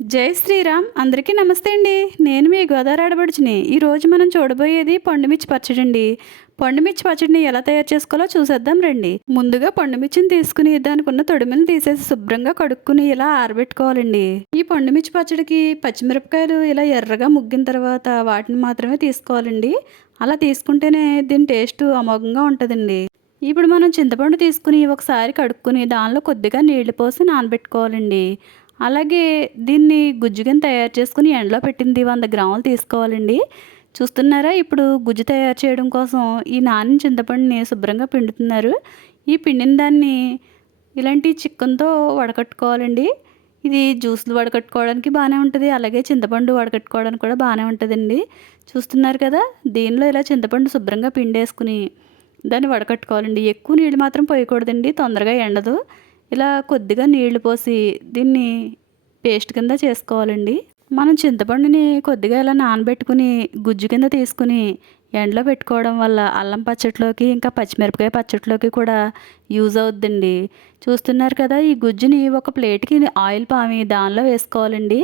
జై శ్రీరామ్. అందరికీ నమస్తే అండి. నేను మీ గోదావరి ఆడబడుచుని. ఈరోజు మనం చూడబోయేది పండుమిర్చి పచ్చడి అండి. పండుమిర్చి పచ్చడిని ఎలా తయారు చేసుకోవాలో చూసేద్దాం రండి. ముందుగా పండుమిర్చిని తీసుకుని దానికి ఉన్న తొడిమలను తీసేసి శుభ్రంగా కడుక్కుని ఇలా ఆరబెట్టుకోవాలండి. ఈ పండుమిర్చి పచ్చడికి పచ్చిమిరపకాయలు ఇలా ఎర్రగా ముగ్గిన తర్వాత వాటిని మాత్రమే తీసుకోవాలండి. అలా తీసుకుంటేనే దీని టేస్ట్ అమోఘంగా ఉంటుందండి. ఇప్పుడు మనం చింతపండు తీసుకుని ఒకసారి కడుక్కుని దానిలో కొద్దిగా నీళ్లు పోసి నానబెట్టుకోవాలండి. అలాగే దీన్ని గుజ్జు కింద తయారు చేసుకుని ఎండలో పెట్టింది 100 గ్రాములు తీసుకోవాలండి. చూస్తున్నారా, ఇప్పుడు గుజ్జు తయారు చేయడం కోసం ఈ నానిన చింతపండుని శుభ్రంగా పిండుతున్నారు. ఈ పిండిన దాన్ని ఇలాంటి చిక్కన్తో వడకట్టుకోవాలండి. ఇది జ్యూస్లు వడకట్టుకోవడానికి బాగానే ఉంటుంది, అలాగే చింతపండు వడకట్టుకోవడానికి కూడా బాగానే ఉంటుందండి. చూస్తున్నారు కదా, దీనిలో ఇలా చింతపండు శుభ్రంగా పిండేసుకుని దాన్ని వడకట్టుకోవాలండి. ఎక్కువ నీళ్ళు మాత్రం పోయకూడదండి, తొందరగా ఎండదు. ఇలా కొద్దిగా నీళ్లు పోసి దీన్ని పేస్ట్ కింద చేసుకోవాలండి. మనం చింతపండుని కొద్దిగా ఇలా నానబెట్టుకుని గుజ్జు కింద తీసుకుని ఎండలో పెట్టుకోవడం వల్ల అల్లం పచ్చట్లోకి ఇంకా పచ్చిమిరపకాయ పచ్చట్లోకి కూడా యూజ్ అవుద్దండి. చూస్తున్నారు కదా, ఈ గుజ్జుని ఒక ప్లేట్కి ఆయిల్ పామి దానిలో వేసుకోవాలండి.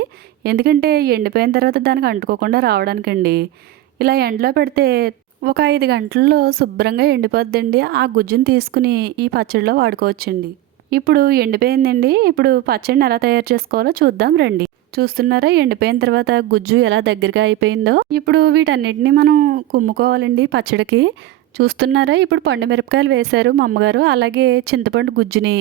ఎందుకంటే ఎండిపోయిన తర్వాత దానికి అంటుకోకుండా రావడానికండి. ఇలా ఎండలో పెడితే ఒక 5 గంటల్లో శుభ్రంగా ఎండిపోద్దండి. ఆ గుజ్జుని తీసుకుని ఈ పచ్చడిలో వాడుకోవచ్చండి. ఇప్పుడు ఎండిపోయిందండి. ఇప్పుడు పచ్చడిని ఎలా తయారు చేసుకోవాలో చూద్దాం రండి. చూస్తున్నారా, ఎండిపోయిన తర్వాత గుజ్జు ఎలా దగ్గరగా అయిపోయిందో. ఇప్పుడు వీటన్నిటిని మనం కుమ్ముకోవాలండి పచ్చడికి. చూస్తున్నారా, ఇప్పుడు పండు మిరపకాయలు వేశారు మా అమ్మగారు. అలాగే చింతపండు గుజ్జుని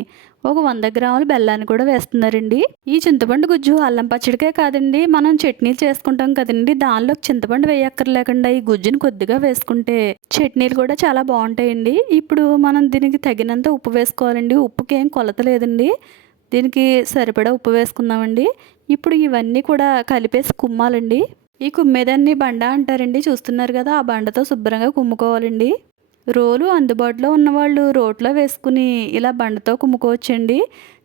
ఒక 100 గ్రాముల బెల్లాన్ని కూడా వేస్తున్నారండి. ఈ చింతపండు గుజ్జు అల్లం పచ్చడికే కాదండి, మనం చట్నీలు చేసుకుంటాం కదండి, దానిలో చింతపండు వేయక్కర్లేకుండా ఈ గుజ్జుని కొద్దిగా వేసుకుంటే చట్నీలు కూడా చాలా బాగుంటాయండి. ఇప్పుడు మనం దీనికి తగినంత ఉప్పు వేసుకోవాలండి. ఉప్పుకి ఏం కొలత లేదండి, దీనికి సరిపడా ఉప్పు వేసుకుందామండి. ఇప్పుడు ఇవన్నీ కూడా కలిపేసి కుమ్మాలండి. ఈ కుమ్మేదాన్ని బండ అంటారండి. చూస్తున్నారు కదా, ఆ బండతో శుభ్రంగా కుమ్ముకోవాలండి. రోలు అందుబాటులో ఉన్నవాళ్ళు రోట్లో వేసుకుని ఇలా బండతో కుమ్ముకోవచ్చండి.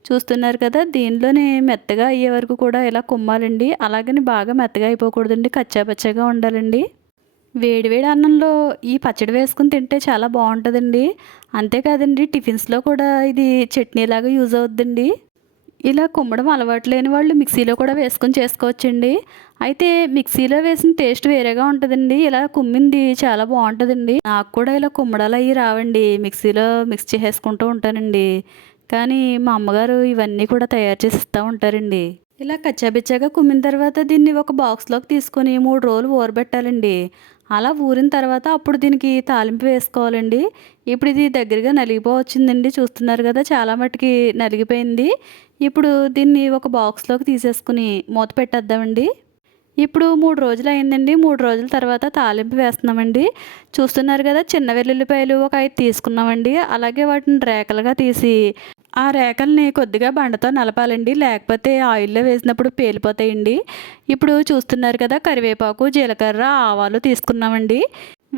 చూస్తున్నారు కదా, దీనిలోనే మెత్తగా అయ్యే వరకు కూడా ఇలా కుమ్మాలండి. అలాగని బాగా మెత్తగా అయిపోకూడదండి, కచ్చాపచ్చగా ఉండాలండి. వేడివేడి అన్నంలో ఈ పచ్చడి వేసుకుని తింటే చాలా బాగుంటుందండి. అంతేకాదండి, టిఫిన్స్లో కూడా ఇది చట్నీలాగా యూజ్ అవుద్దండి. ఇలా కుమ్మడం అలవాటు లేని వాళ్ళు మిక్సీలో కూడా వేసుకొని చేసుకోవచ్చండి. అయితే మిక్సీలో వేసిన టేస్ట్ వేరేగా ఉంటుందండి, ఇలా కుమ్మింది చాలా బాగుంటుందండి. నాకు కూడా ఇలా కుమ్మడాలు అవి రావండి, మిక్సీలో మిక్స్ చేసేసుకుంటూ ఉంటానండి. కానీ మా అమ్మగారు ఇవన్నీ కూడా తయారు చేసి ఇస్తూ ఉంటారండి. ఇలా కచ్చాబిచ్చాగా కుమ్మిన తర్వాత దీన్ని ఒక బాక్స్లోకి తీసుకొని 3 రోజులు ఊరబెట్టాలండి. అలా ఊరిన తర్వాత అప్పుడు దీనికి తాలింపు వేసుకోవాలండి. ఇప్పుడు ఇది దగ్గరగా నలిగిపోవచ్చిందండి. చూస్తున్నారు కదా, చాలా మట్టుకి నలిగిపోయింది. ఇప్పుడు దీన్ని ఒక బాక్స్లోకి తీసేసుకుని మూత పెట్టేద్దామండి. ఇప్పుడు 3 రోజులు అయిందండి. 3 రోజుల తర్వాత తాలింపు వేస్తున్నామండి. చూస్తున్నారు కదా, చిన్న వెల్లుల్లిపాయలు ఒక 5 తీసుకున్నామండి. అలాగే వాటిని రేకలుగా తీసి ఆ రేకల్ని కొద్దిగా బండతో నలపాలండి, లేకపోతే ఆయిల్లో వేసినప్పుడు పేలిపోతాయండి. ఇప్పుడు చూస్తున్నారు కదా, కరివేపాకు, జీలకర్ర, ఆవాలు తీసుకున్నామండి.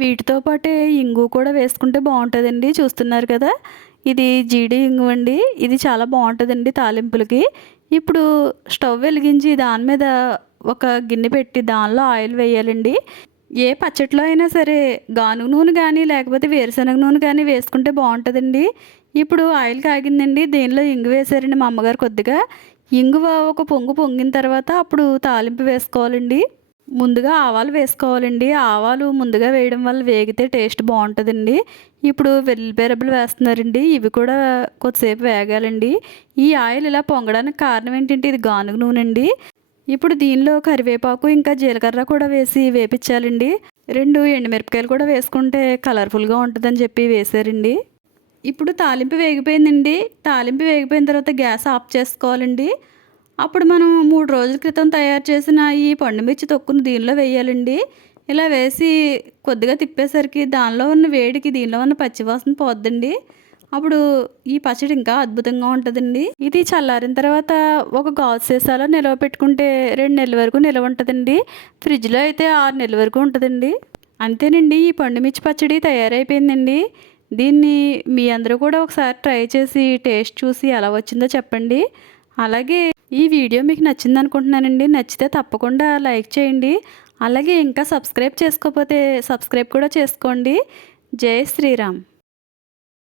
వీటితో పాటే ఇంగు కూడా వేసుకుంటే బాగుంటుందండి. చూస్తున్నారు కదా, ఇది జీడి ఇంగు అండి. ఇది చాలా బాగుంటుందండి తాలింపులకి. ఇప్పుడు స్టవ్ వెలిగించి దాని మీద ఒక గిన్నె పెట్టి దానిలో ఆయిల్ వేయాలండి. ఏ పచ్చట్లో అయినా సరే గానుగ నూనె కానీ లేకపోతే వేరుశనగ నూనె కానీ వేసుకుంటే బాగుంటుందండి. ఇప్పుడు ఆయిల్ కాగిందండి, దీనిలో ఇంగు వేసారండి మా అమ్మగారు కొద్దిగా. ఇంగువ ఒక పొంగు పొంగిన తర్వాత అప్పుడు తాలింపు వేసుకోవాలండి. ముందుగా ఆవాలు వేసుకోవాలండి. ఆవాలు ముందుగా వేయడం వల్ల వేగితే టేస్ట్ బాగుంటుందండి. ఇప్పుడు వెల్లుల్లిపాయ రెబ్బలు వేస్తున్నారండి, ఇవి కూడా కొద్దిసేపు వేగాలండి. ఈ ఆయిల్ ఇలా పొంగడానికి కారణం ఏంటంటే ఇది గానుగ నూనె అండి. ఇప్పుడు దీనిలో కరివేపాకు ఇంకా జీలకర్ర కూడా వేసి వేపించాలండి. 2 ఎండుమిరపకాయలు కూడా వేసుకుంటే కలర్ఫుల్గా ఉంటుందని చెప్పి వేసారండి. ఇప్పుడు తాలింపు వేగిపోయిందండి. తాలింపు వేగిపోయిన తర్వాత గ్యాస్ ఆఫ్ చేసుకోవాలండి. అప్పుడు మనం 3 రోజుల క్రితం తయారు చేసిన ఈ పండుమిర్చి తొక్కును దీనిలో వేయాలండి. ఇలా వేసి కొద్దిగా తిప్పేసరికి దానిలో ఉన్న వేడికి దీనిలో ఉన్న పచ్చివాసన పోద్దండి. అప్పుడు ఈ పచ్చడి ఇంకా అద్భుతంగా ఉంటుందండి. ఇది చల్లారిన తర్వాత ఒక గాజు సీసాలో నిల్వ పెట్టుకుంటే 2 నెలల వరకు నిల్వ ఉంటుందండి. ఫ్రిడ్జ్లో అయితే 6 నెలల వరకు ఉంటుందండి. అంతేనండి, ఈ పండుమిర్చి పచ్చడి తయారైపోయిందండి. దీన్ని మీ అందరూ కూడా ఒకసారి ట్రై చేసి టేస్ట్ చూసి ఎలా వచ్చిందో చెప్పండి. అలాగే ఈ వీడియో మీకు నచ్చింది అనుకుంటున్నానండి. నచ్చితే తప్పకుండా లైక్ చేయండి. అలాగే ఇంకా సబ్స్క్రైబ్ చేసుకోకపోతే సబ్స్క్రైబ్ కూడా చేసుకోండి. జై శ్రీరామ్.